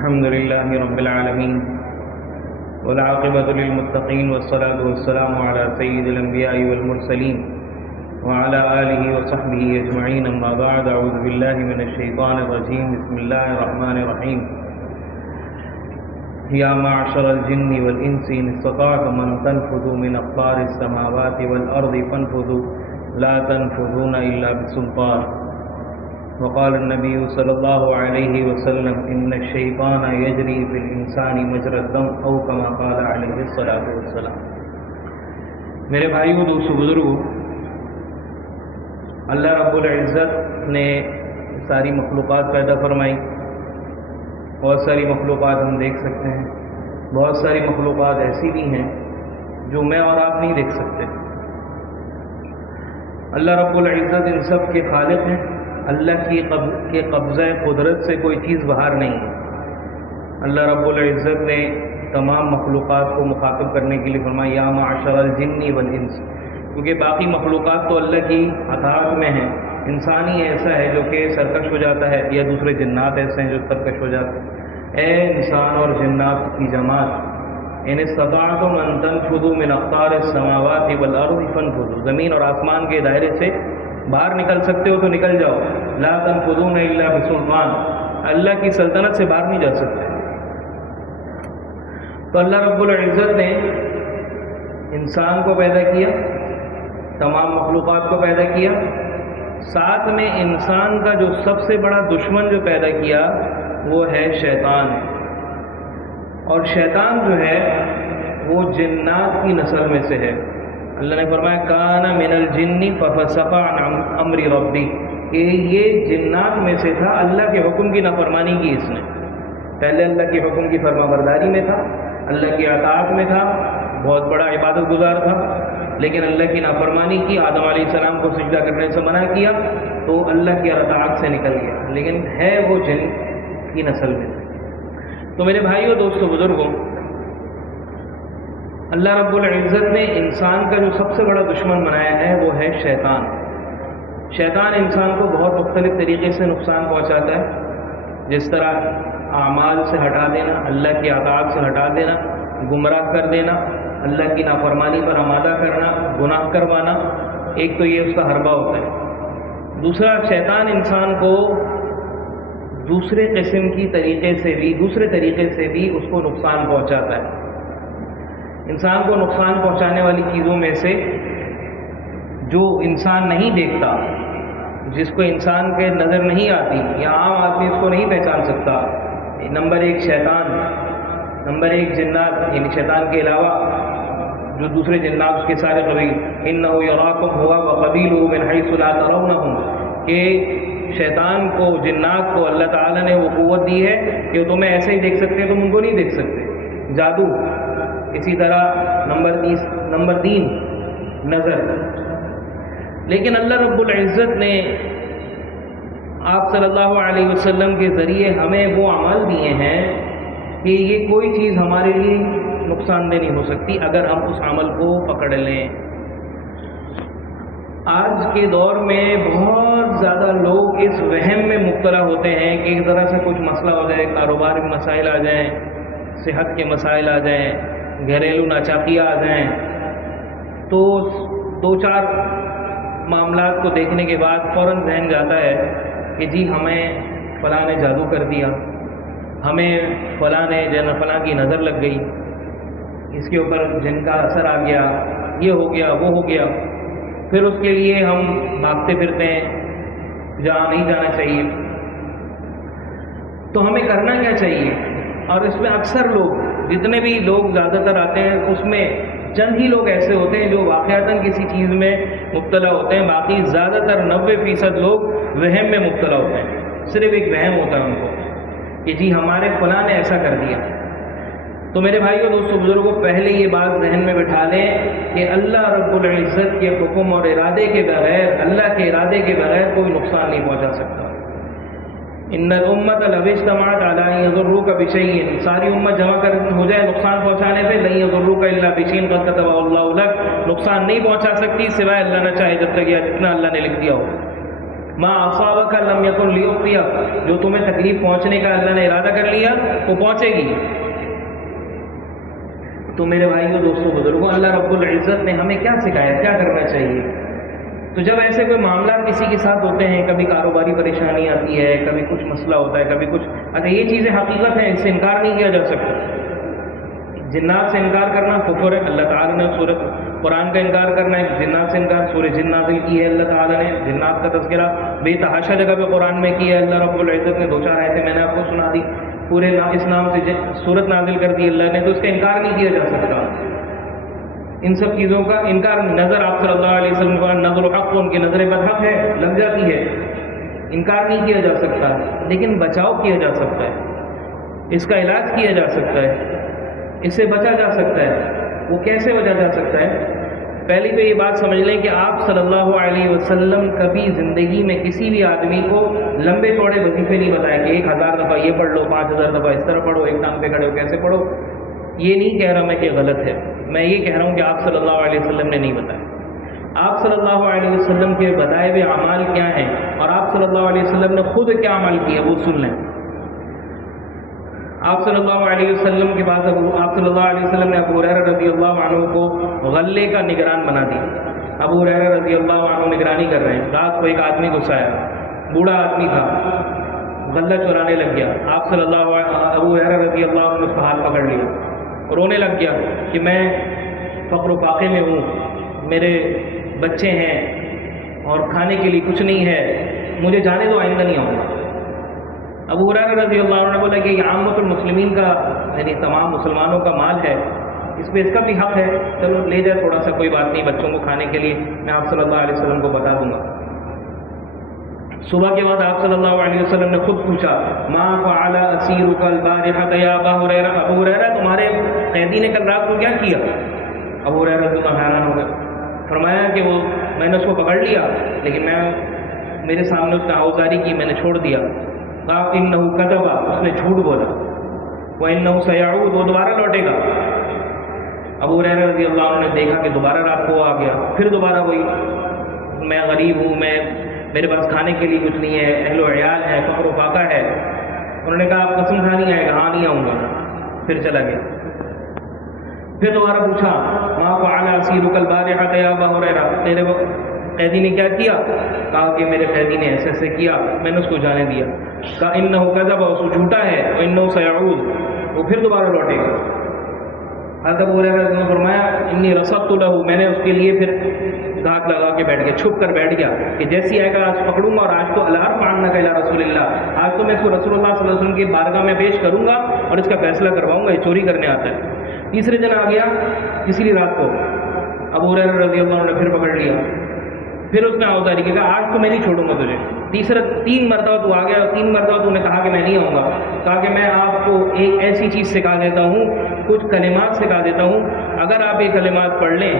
الحمد لله رب العالمين والعاقبة للمتقين والصلاة والسلام على سيد الأنبياء والمرسلين وعلى آله وصحبه أجمعين أما بعد أعوذ بالله من الشيطان الرجيم بسم الله الرحمن الرحيم يا معشر الجن والإنس إن استطعتم أن تنفذوا من أقطار السماوات والأرض فانفذوا لا تنفذون إلا بسلطان وقال النبي صلی اللہ علیہ وسلم ان الشیطان یجری فی الانسان مجرى الدم او کما قال علیہ الصلوۃ والسلام۔ میرے بھائیوں، دوستو، بزرگوں، اللہ رب العزت نے ساری مخلوقات پیدا فرمائی۔ بہت ساری مخلوقات ہم دیکھ سکتے ہیں، بہت ساری مخلوقات ایسی بھی ہیں جو میں اور آپ نہیں دیکھ سکتے۔ اللہ رب العزت ان سب کے خالق ہیں۔ اللہ کے قبضہ قدرت سے کوئی چیز باہر نہیں ہے۔ اللہ رب العزت نے تمام مخلوقات کو مخاطب کرنے کے لیے فرمایا یا معشر الجن والانس، کیونکہ باقی مخلوقات تو اللہ کی اطاعت میں ہیں۔ انسان ہی ایسا ہے جو کہ سرکش ہو جاتا ہے، یا دوسرے جنات ایسے ہیں جو سرکش ہو جاتے ہیں۔ اے انسان اور جنات کی جماعت، ان استطعتم ان تنفذوا من اقطار السماوات والارض فانفذوا، زمین اور آسمان کے دائرے سے باہر نکل سکتے ہو تو نکل جاؤ۔ لا تنفذون الا بسلطان، اللہ کی سلطنت سے باہر نہیں جا سکتے۔ تو اللہ رب العزت نے انسان کو پیدا کیا، تمام مخلوقات کو پیدا کیا، ساتھ میں انسان کا جو سب سے بڑا دشمن جو پیدا کیا وہ ہے شیطان۔ اور شیطان جو ہے وہ جنات کی نسل میں سے ہے۔ اللہ نے فرمایا کان من الجن ففسق عن امر ربی، کہ یہ جنات میں سے تھا، اللہ کے حکم کی نافرمانی کی اس نے۔ پہلے اللہ کے حکم کی فرما برداری میں تھا، اللہ کی اطاعت میں تھا، بہت بڑا عبادت گزار تھا، لیکن اللہ کی نافرمانی کی، آدم علیہ السلام کو سجدہ کرنے سے منع کیا تو اللہ کی اطاعت سے نکل گیا، لیکن ہے وہ جن کی نسل میں۔ تو میرے بھائیوں، دوستوں، بزرگوں، اللہ رب العزت نے انسان کا جو سب سے بڑا دشمن بنایا ہے وہ ہے شیطان۔ شیطان انسان کو بہت مختلف طریقے سے نقصان پہنچاتا ہے، جس طرح اعمال سے ہٹا دینا، اللہ کی اطاعت سے ہٹا دینا، گمراہ کر دینا، اللہ کی نافرمانی پر آمادہ کرنا، گناہ کروانا، ایک تو یہ اس کا حربہ ہوتا ہے۔ دوسرا، شیطان انسان کو دوسرے طریقے سے بھی اس کو نقصان پہنچاتا ہے۔ انسان کو نقصان پہنچانے والی چیزوں میں سے جو انسان نہیں دیکھتا، جس کو انسان کے نظر نہیں آتی یا عام آدمی اس کو نہیں پہچان سکتا، نمبر ایک شیطان، نمبر ایک جنات، یعنی شیطان کے علاوہ جو دوسرے جنات اس کے سارے قبیل، انہ یراکم ہوا وقبیلہ من حیث لا ترونہم، کہ شیطان کو، جنات کو اللہ تعالیٰ نے وہ قوت دی ہے کہ وہ تمہیں ایسے ہی دیکھ سکتے ہیں، تم ان کو نہیں دیکھ سکتے۔ جادو، اسی طرح نمبر 3 نظر۔ لیکن اللہ رب العزت نے آپ صلی اللہ علیہ وسلم کے ذریعے ہمیں وہ عمل دیے ہیں کہ یہ کوئی چیز ہمارے لیے نقصان دہ نہیں ہو سکتی اگر ہم اس عمل کو پکڑ لیں۔ آج کے دور میں بہت زیادہ لوگ اس وہم میں مبتلا ہوتے ہیں کہ ایک طرح سے کچھ مسئلہ ہو جائے، کاروبار میں مسائل آ جائیں، صحت کے مسائل آ جائیں، گھریلو ناچاکیاں آ جائیں، تو 2-4 معاملات کو دیکھنے کے بعد فوراً ذہن جاتا ہے کہ جی ہمیں فلاں نے جادو کر دیا، ہمیں فلاں کی نظر لگ گئی، اس کے اوپر جن کا اثر آ گیا، یہ ہو گیا، وہ ہو گیا۔ پھر اس کے لیے ہم بھاگتے پھرتے ہیں جہاں نہیں جانا چاہیے۔ تو ہمیں کرنا کیا چاہیے؟ اور اس میں اکثر لوگ، جتنے بھی لوگ زیادہ تر آتے ہیں، اس میں چند ہی لوگ ایسے ہوتے ہیں جو واقعتاً کسی چیز میں مبتلا ہوتے ہیں، باقی زیادہ تر 90% لوگ وہم میں مبتلا ہوتے ہیں۔ صرف ایک وہم ہوتا ہے ان کو کہ جی ہمارے فلاں نے ایسا کر دیا۔ تو میرے بھائیوں، دوستوں، بزرگوں، پہلے یہ بات ذہن میں بٹھا لیں کہ اللہ رب العزت کے حکم اور ارادے کے بغیر، اللہ کے ارادے کے بغیر کوئی نقصان نہیں پہنچا سکتا۔ ان الامت لو اجتمعت علی ان یضروک بشیء، ساری امت جمع کر ہو جائے نقصان پہنچانے پہ، لن یضروک الا بشیء قد کتبہ اللہ لک، نقصان نہیں پہنچا سکتی سوائے اللہ نہ چاہے، جب تک یا جتنا اللہ نے لکھ دیا ہو۔ ما اصابک لم یکن لیخطئک، جو تمہیں تکلیف پہنچنے کا اللہ نے ارادہ کر لیا وہ پہنچے گی۔ تو میرے بھائیوں، دوستوں، بزرگوں، اللہ رب العزت نے ہمیں کیا سکھایا، کیا کرنا چاہیے؟ تو جب ایسے کوئی معاملات کسی کے ساتھ ہوتے ہیں، کبھی کاروباری پریشانی آتی ہے، کبھی کچھ مسئلہ ہوتا ہے، کبھی کچھ، اچھا یہ چیزیں حقیقت ہیں، اس سے انکار نہیں کیا جا سکتا۔ جنات سے انکار کرنا کفر ہے، اللہ تعالیٰ نے سورۃ قرآن کا انکار کرنا ہے، جنات سے انکار، سورہ جن نازل کی ہے اللہ تعالیٰ نے، جنات کا تذکرہ بے تحاشا جگہ پہ قرآن میں کیا ہے اللہ رب العزت نے، 2-4 آیتیں میں نے آپ کو سنا دی، پورے اس نام سے سورت نازل کر دی اللہ نے، تو اس کا انکار نہیں کیا جا سکتا۔ ان سب چیزوں کا انکار، نظر آپ صلی اللہ علیہ وسلم کا نظر حق، ان کی نظر بدحق ہے، لگ جاتی ہے، انکار نہیں کیا جا سکتا، لیکن بچاؤ کیا جا سکتا ہے، اس کا علاج کیا جا سکتا ہے، اس سے بچا جا سکتا ہے۔ وہ کیسے بچا جا سکتا ہے؟ پہلی تو یہ بات سمجھ لیں کہ آپ صلی اللہ علیہ وسلم کبھی زندگی میں کسی بھی آدمی کو لمبے چوڑے وظیفے نہیں بتائے کہ 1000 دفعہ یہ پڑھ لو، 5000 دفعہ اس طرح پڑھو، ایک ٹانگ پہ کھڑے ہو کیسے پڑھو۔ یہ نہیں کہہ رہا میں کہ غلط ہے، میں یہ کہہ رہا ہوں کہ آپ صلی اللہ علیہ وسلم نے نہیں بتایا۔ آپ صلی اللہ علیہ وسلم کے بتائے ہوئے اعمال کیا ہیں، اور آپ صلی اللہ علیہ وسلم نے خود کیا عمل کیا وہ سن لیں۔ آپ صلی اللہ علیہ وسلم کے بعد آپ صلی اللہ علیہ وسلم نے ابو ہریرہ رضی اللہ عنہ کو غلے کا نگران بنا دیا۔ ابو ہریرہ رضی اللہ عنہ نگرانی کر رہے ہیں، رات کو ایک آدمی غصہ آیا، بوڑھا آدمی تھا، غلہ چرانے لگ گیا۔ آپ صلی اللہ ابو ہریرہ رضی اللہ عنہ نے اس کا ہاتھ پکڑ لیا، رونے لگ گیا کہ میں فقر و فاقے میں ہوں، میرے بچے ہیں اور کھانے کے لیے کچھ نہیں ہے، مجھے جانے دو، آئندہ نہیں آؤں گا۔ ابو ہریرہ رضی اللہ عنہ نے بولا کہ یہ عامۃ المسلمین کا، یعنی تمام مسلمانوں کا مال ہے، اس پہ اس کا بھی حق ہے، چلو لے جائے تھوڑا سا، کوئی بات نہیں، بچوں کو کھانے کے لیے میں آپ صلی اللہ علیہ وسلم کو بتا دوں گا۔ صبح کے بعد آپ صلی اللہ علیہ وسلم نے خود پوچھا، ما فعل اسیرک البارحۃ یا ابا ہریرہ، ابو ہریرہ تمہارے قیدی نے کل رات کو کیا کیا؟ ابو ہریرہ رضی اللہ عنہ حیران ہو گئے، فرمایا کہ وہ میں نے اس کو پکڑ لیا، لیکن میرے سامنے اس نے آؤزاری کی، میں نے چھوڑ دیا۔ کہا انہ کذب، اس نے جھوٹ بولا، وانہ سیعود، وہ دوبارہ لوٹے گا۔ ابو ہریرہ رضی اللہ عنہ نے دیکھا کہ دوبارہ رات کو آ گیا، پھر دوبارہ وہی، میں غریب ہوں، میرے پاس کھانے کے لیے کچھ نہیں ہے، اہل و عیال ہے، فقر و فاقہ ہے۔ انہوں نے کہا آپ قسم کھا نہیں آئے گا؟ ہاں نہیں آؤں گا۔ پھر چلا گیا۔ پھر دوبارہ پوچھا، ما فعل اسیرک البارحۃ یا ابا ہریرہ، تیرے قیدی نے کیا کیا؟ کہا کہ میرے قیدی نے ایسے ایسے کیا، میں نے اس کو جانے دیا۔ کہا انہ کذب، اس کو جھوٹا ہے، وانہ سیعود، وہ پھر دوبارہ لوٹے گا۔ حضرت ابو ہریرہ نے فرمایا انی رصدت لہ، میں نے اس کے لیے پھر دھاک لگا کے بیٹھ گیا، چھپ کر بیٹھ گیا کہ جیسی آئے گا آج پکڑوں گا، اور آج تو الارفعنک الی رسول اللہ، آج تو میں اس کو رسول اللہ صلی اللہ علیہ وسلم کی بارگاہ میں پیش کروں گا اور اس کا فیصلہ کرواؤں گا، یہ چوری کرنے آتا ہے۔ تیسرے دن آ گیا، تیسری رات کو ابو ہریرہ رضی اللہ عنہ نے پھر پکڑ لیا، پھر اس نے آؤزاری کی، کہا آج تو میں نہیں چھوڑوں گا تجھے۔ 3 مرتبہ تو آ گیا، اور 3 مرتبہ تو نے کہا کہ میں نہیں آؤں گا۔ کہا کہ میں آپ کو ایک ایسی چیز سکھا دیتا ہوں، کچھ کلمات سکھا دیتا ہوں، اگر آپ یہ کلمات پڑھ لیں،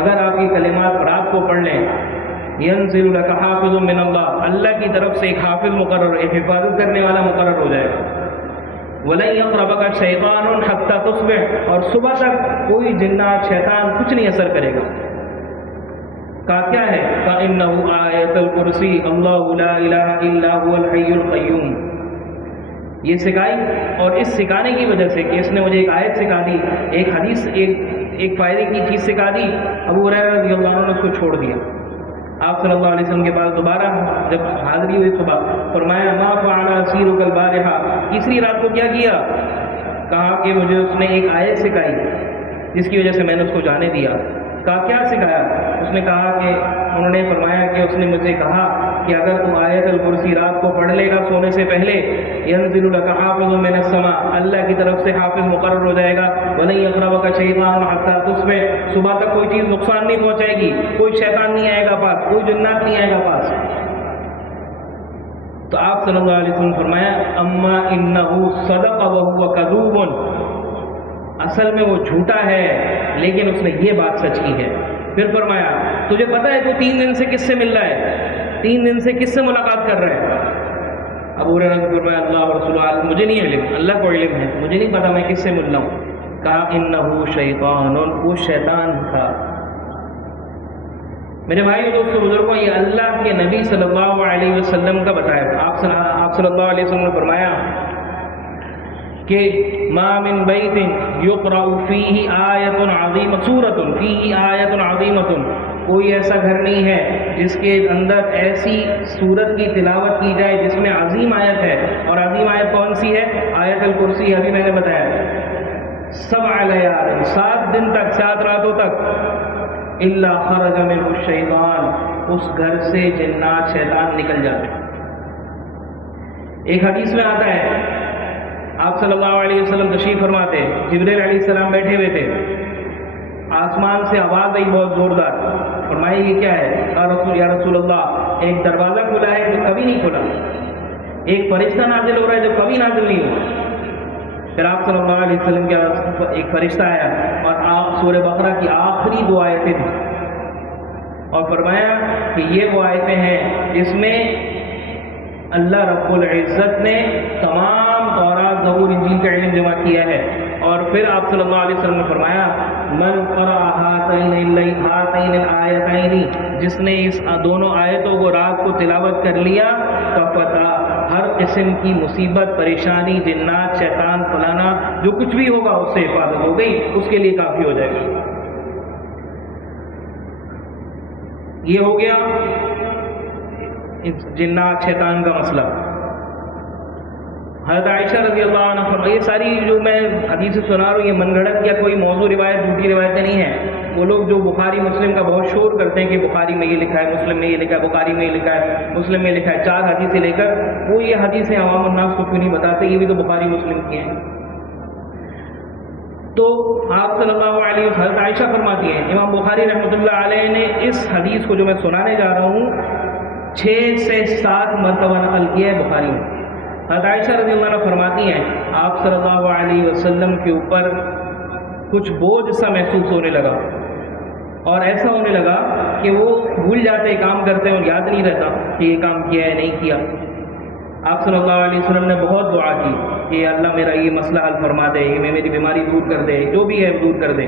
اگر آپ یہ کلمات رات کو پڑھ لیں، ینزل لک حافظ من اللہ، اللہ کی طرف سے ایک حافظ مقرر، ایک حفاظت کرنے والا مقرر ہو جائے گا۔ وَلَن يَقْرَبَكَ شَيْطَانٌ حَتَّى تُصْبِحَ، اور صبح تک کوئی جنات شیطان کچھ نہیں اثر کرے گا۔ کہا کیا ہے؟ فَإِنَّهُ آیَةُ الْکُرْسِی اللہ لا الہ الا هو الحی القیوم۔ یہ سکھائی، اور اس سکھانے کی وجہ سے کہ اس نے مجھے ایک آیت سکھا دی، ایک حدیث، ایک فائدے کی چیز سکھا دی، ابو ہریرہ رضی اللہ عنہ نے اس کو چھوڑ دیا۔ آپ صلی اللہ علیہ وسلم کے پاس دوبارہ جب حاضری ہوئی صبح، فرمایا ما فعل اسیرک البارحہ، تیسری رات کو کیا کیا؟ کہا کہ مجھے اس نے ایک آیت سکھائی جس کی وجہ سے میں نے اس کو جانے دیا۔ کہا کیا سکھایا؟ اس نے کہا کہ انہوں نے فرمایا کہ اس نے مجھے کہا کہ اگر تم آیت الکرسی رات کو پڑھ لے گا سونے سے پہلے، ینزل لک حافظ من السماء، اللہ کی طرف سے حافظ مقرر ہو جائے گا، ولن یقربک شیطان حتی تصبح، صبح تک کوئی چیز نقصان نہیں پہنچائے گی، کوئی شیطان نہیں آئے گا پاس، کوئی جنات نہیں آئے گا پاس۔ تو آپ صلی اللہ علیہ وسلم فرمایا اما انہ صدق وہو کذوب، اصل میں وہ جھوٹا ہے لیکن اس نے یہ بات سچ کی ہے۔ پھر فرمایا تجھے پتہ ہے تو 3 دن سے کس سے مل رہا ہے، 3 دن سے کس سے ملاقات کر رہا ہے؟ ابو ہریرہ نے فرمایا اللہ و رسولہ عالم، مجھے نہیں علم، اللہ کو علم ہے، مجھے نہیں پتا میں کس سے مل رہا ہوں۔ کہا انہ شیطان، وہ شیطان تھا۔ میرے بھائی دوستوں بزرگوں، یہ اللہ کے نبی صلی اللہ علیہ وسلم کا بتایا. آپ صلی اللہ علیہ وسلم نے فرمایا کہ ما من بیت یقرأ فیہ آیۃ عظیمۃ سورۃ فیہ آیۃ عظیمۃ، کوئی ایسا گھر نہیں ہے جس کے اندر ایسی سورت کی تلاوت کی جائے جس میں عظیم آیت ہے. اور عظیم آیت کون سی ہے؟ آیت الکرسی. ابھی میں نے بتایا 7 لیال، 7 دن تک، 7 راتوں تک، الا خرج منہ الشیطان، اس گھر سے جنات شیطان نکل جاتے ہیں. ایک حدیث میں آتا ہے، آپ صلی اللہ علیہ وسلم تشریف فرماتے، جبریل علیہ السلام بیٹھے ہوئے تھے، آسمان سے آواز آئی بہت زوردار. فرمایا یہ کیا ہے؟ یا رسول اللہ، ایک دروازہ کھلا ہے جو کبھی نہیں کھلا، ایک فرشتہ نازل ہو رہا ہے جو کبھی نازل نہیں ہوا. پھر آپ صلی اللہ علیہ وسلم کے ایک فرشتہ آیا اور آپ سورہ بقرہ کی آخری 2 آیتیں تھیں اور فرمایا کہ یہ وہ آیتیں ہیں جس میں اللہ رب العزت نے تمام تورات، زبور، انجیل کا علم جمع کیا ہے. اور پھر آپ صلی اللہ علیہ وسلم نے فرمایا من قرأ ہاتین الآیتین، جس نے اس دونوں آیتوں کو رات کو تلاوت کر لیا، کفتہ، ہر قسم کی مصیبت، پریشانی، جنات، شیطان، فلانا جو کچھ بھی ہوگا اس سے حفاظت ہو گئی، اس کے لیے کافی ہو جائے گا. یہ ہو گیا جنات شیطان کا مسئلہ. حضرت عائشہ رضی اللہ عنہ فرمائی، یہ ساری جو میں حدیث سنا رہا ہوں یہ من گھڑت یا کوئی موضوع روایت، جھوٹی روایتیں نہیں ہیں. وہ لوگ جو بخاری مسلم کا بہت شور کرتے ہیں کہ بخاری میں یہ لکھا ہے، مسلم میں یہ لکھا ہے، بخاری میں یہ لکھا ہے، مسلم میں لکھا ہے، 4 حدیثیں لے کر وہ یہ حدیثیں عوام الناس کو کیوں نہیں بتاتے؟ یہ بھی تو بخاری مسلم کی ہیں. تو آپ صلی اللہ علیہ وسلم، حضرت عائشہ فرماتی ہیں، امام بخاری رحمۃ اللہ علیہ نے اس حدیث کو جو میں سنانے جا رہا ہوں 6 سے 7 مرتبہ نقل کیا ہے بخاری میں. حضرت عائشہ رضی اللہ عنہ فرماتی ہیں آپ صلی اللہ علیہ وسلم کے اوپر کچھ بوجھ سا محسوس ہونے لگا، اور ایسا ہونے لگا کہ وہ بھول جاتے کام کرتے اور یاد نہیں رہتا کہ یہ کام کیا ہے نہیں کیا. آپ صلی اللہ علیہ وسلم نے بہت دعا کی کہ اللہ میرا یہ مسئلہ حل فرما دے، یہ میری بیماری دور کر دے، جو بھی ہے دور کر دے.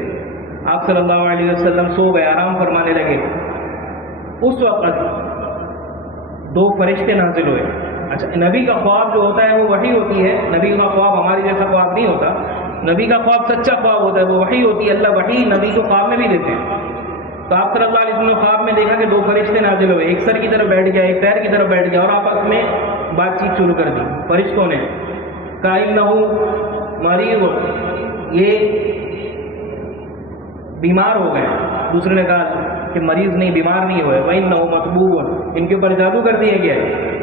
آپ صلی اللہ علیہ وسلم سو گئے، آرام فرمانے لگے. اس وقت 2 فرشتے نازل ہوئے. اچھا، نبی کا خواب جو ہوتا ہے وہ وحی ہوتی ہے. نبی کا خواب ہمارے جیسا خواب نہیں ہوتا. نبی کا خواب سچا خواب ہوتا ہے، وہ وحی ہوتی ہے. اللہ وحی نبی کو خواب میں بھی دیتے ہیں. تو آپ صلی اللہ علیہ وسلم نے خواب میں دیکھا کہ 2 فرشتے نازل ہوئے، ایک سر کی طرف بیٹھ گیا، ایک پیر کی طرف بیٹھ گیا، اور آپس میں بات چیت شروع کر دی. فرشتوں نے کہا انہ مریض، یہ بیمار ہو گئے. دوسرے نے کہا کہ مریض نہیں، بیمار نہیں ہوئے. وَإِنَّهُ مَطْبُوعٌ، ان کے اوپر جادو کر دیا گیا ہے.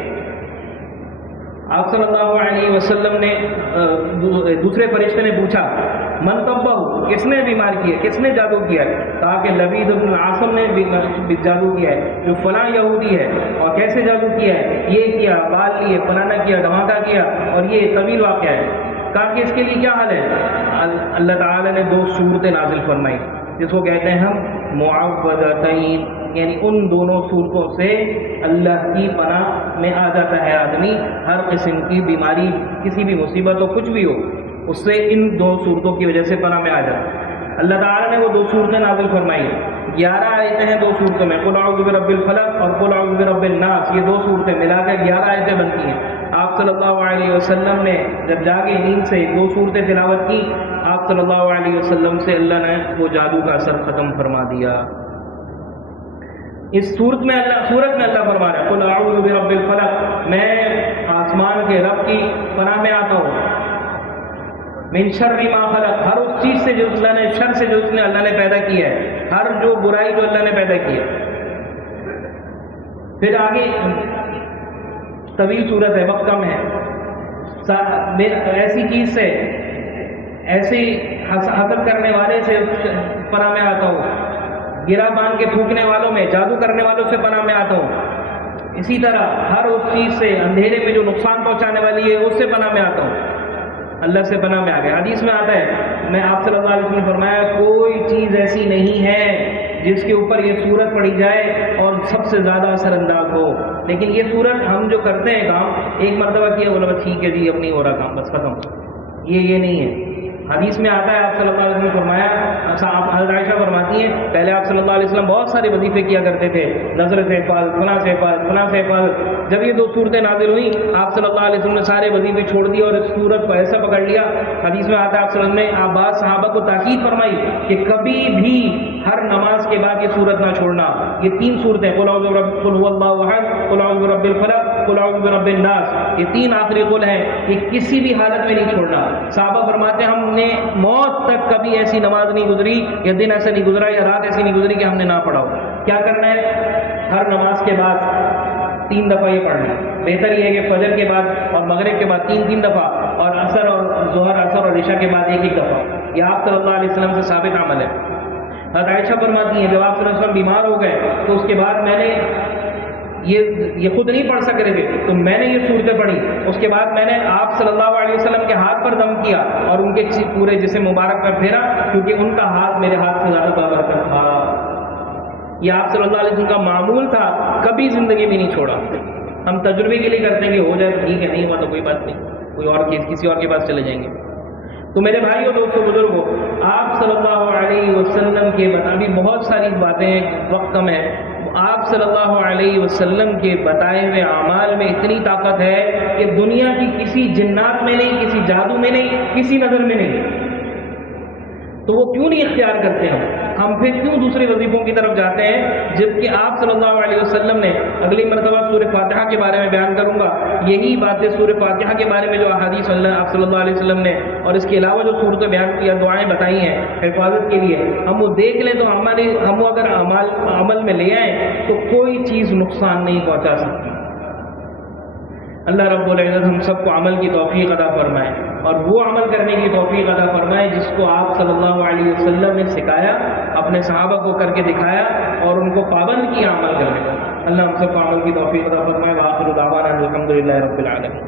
آپ صلی اللہ علیہ وسلم نے دوسرے فرشتے نے پوچھا من طبہ، کس نے بیمار کیا، کس نے جادو کیا ہے؟ کہا کہ لبید بن عاصم نے جادو کیا ہے، جو فلاں یہودی ہے. اور کیسے جادو کیا ہے؟ یہ کیا، بال لیے، فلانا کیا، دھماکہ کیا، اور یہ طویل واقعہ ہے. کہا کہ اس کے لیے کیا حل ہے؟ اللہ تعالی نے 2 صورتیں نازل فرمائی جس کو کہتے ہیں ہم معوذتین، یعنی ان دونوں صورتوں سے اللہ کی پناہ میں آ جاتا ہے آدمی. ہر قسم کی بیماری، کسی بھی مصیبت ہو، کچھ بھی ہو، اس سے ان 2 صورتوں کی وجہ سے پناہ میں آ جاتا ہے. اللہ تعالیٰ نے وہ 2 صورتیں نازل فرمائی. 11 آیتیں ہیں 2 صورتوں میں، قل اعوذ برب الفلق اور قل اعوذ برب الناس. یہ 2 صورتیں ملا کر 11 آیتیں بنتی ہیں. آپ صلی اللہ علیہ وسلم نے جب جاگے نیند سے 2 صورتیں تلاوت کی، آپ صلی اللہ علیہ وسلم سے اللہ نے وہ جادو کا اثر ختم فرما دیا. اس صورت میں اللہ فرما رہا ہے قل اعوذ برب الفلق، میں آسمان کے رب کی پناہ میں آتا ہوں. من شر ما خلق، ہر اس چیز سے جو اللہ نے، شر سے جو اللہ نے پیدا کیا ہے، ہر جو برائی جو اللہ نے پیدا کی ہے. پھر آگے طویل صورت ہے، وقت کم ہے. ایسی چیز سے، ایسی حسد کرنے والے سے پناہ میں آتا ہوں. گرا باندھ کے پھونکنے والوں میں، جادو کرنے والوں سے پناہ میں آتا ہوں. اسی طرح ہر اس چیز سے، اندھیرے میں جو نقصان پہنچانے والی ہے اس سے پناہ میں آتا ہوں. اللہ سے پناہ میں آ گیا. حدیث میں آتا ہے، میں آپ صلی اللہ علیہ وسلم نے فرمایا کوئی چیز ایسی نہیں ہے جس کے اوپر یہ صورت پڑھی جائے اور سب سے زیادہ اثر انداز ہو. لیکن یہ صورت ہم جو کرتے ہیں کام، ایک مرتبہ کیا بولا ٹھیک ہے جی اب نہیں ہو رہا کام، بس ختم. یہ نہیں ہے. حدیث میں آتا ہے آپ صلی اللہ علیہ وسلم نے فرمایا، آپ حضرت عائشہ فرماتی ہیں پہلے آپ صلی اللہ علیہ وسلم بہت سارے وظیفے کیا کرتے تھے، نظر سے حفاظت، فلاں سے حفاظت، فلاں سے حفاظت۔ جب یہ 2 صورتیں نازل ہوئیں آپ صلی اللہ علیہ وسلم نے سارے وظیفے چھوڑ دیے اور اس صورت کو ایسا پکڑ لیا۔ حدیث میں آتا ہے آپ صلی اللہ علیہ وسلم نے بعض صحابہ کو تاکید فرمائی کہ کبھی بھی ہر نماز کے بعد یہ صورت نہ چھوڑنا۔ یہ 3 صورتیں، قل هو اللہ احد، قل اعوذ برب الفلق، قل اعوذ برب الناس، یہ 3 آخری قل ہیں، یہ کسی بھی حالت میں نہیں چھوڑنا۔ صحابہ فرماتے ہیں ہم نے موت تک کبھی ایسی نماز نہیں گزری یا دن ایسا نہیں گزرا یا رات ایسی نہیں گزری کہ ہم نے نہ پڑھا ہو۔ کیا کرنا ہے؟ ہر نماز کے بعد 3 دفعہ یہ پڑھنا۔ بہتر یہ ہے کہ فجر کے بعد اور مغرب کے بعد 3 دفعہ، اور عصر اور ظہر، عصر اور عشاء کے بعد 1 دفعہ۔ یہ آپ صلی اللہ علیہ وسلم سے ثابت عمل ہے۔ حضرت عائشہ فرماتی ہیں جب آپ صلی اللہ علیہ وسلم بیمار ہو گئے تو اس کے بعد میں نے یہ خود نہیں پڑھ سک رہے تھے تو میں نے یہ صورتیں پڑھی، اس کے بعد میں نے آپ صلی اللہ علیہ وسلم کے ہاتھ پر دم کیا اور ان کے پورے جسم مبارک پر پھیرا، کیونکہ ان کا ہاتھ میرے ہاتھ سے زیادہ بابرکت تھا۔ یہ آپ صلی اللہ علیہ وسلم کا معمول تھا، کبھی زندگی میں نہیں چھوڑا۔ ہم تجربے کے لیے کرتے ہیں کہ ہو جائے تو ٹھیک ہے، نہیں ہوا تو کوئی بات نہیں، کوئی اور کسی اور کے پاس چلے جائیں گے۔ تو میرے بھائیوں، دوستوں، بزرگوں، آپ صلی اللہ علیہ وسلم کے ابھی بہت ساری باتیں، وقت کم ہے، آپ صلی اللہ علیہ وسلم کے بتائے ہوئے اعمال میں اتنی طاقت ہے کہ دنیا کی کسی جنات میں نہیں، کسی جادو میں نہیں، کسی نظر میں نہیں۔ تو وہ کیوں نہیں اختیار کرتے ہیں؟ ہم پھر کیوں دوسرے وظیفوں کی طرف جاتے ہیں، جبکہ آپ صلی اللہ علیہ وسلم نے اگلی مرتبہ سورہ فاتحہ کے بارے میں بیان کروں گا، یہی باتیں سورہ فاتحہ کے بارے میں جو احادیث آپ صلی اللہ علیہ وسلم نے اور اس کے علاوہ جو صورتیں بیان کیا، دعائیں بتائی ہیں حفاظت کے لیے، ہم وہ دیکھ لیں تو ہم وہ اگر عمل میں لے آئیں تو کوئی چیز نقصان نہیں پہنچا سکتی۔ اللہ رب العزت ہم سب کو عمل کی توفیق عطا فرمائے اور وہ عمل کرنے کی توفیق عطا فرمائے جس کو آپ صلی اللہ علیہ وسلم نے سکھایا، اپنے صحابہ کو کر کے دکھایا اور ان کو پابند کیا عمل کرنے کا۔ اللہ ہم سب کو عمل کی توفیق عطا فرمائے۔ وآخر دعوانا الحمد للہ رب العالمین۔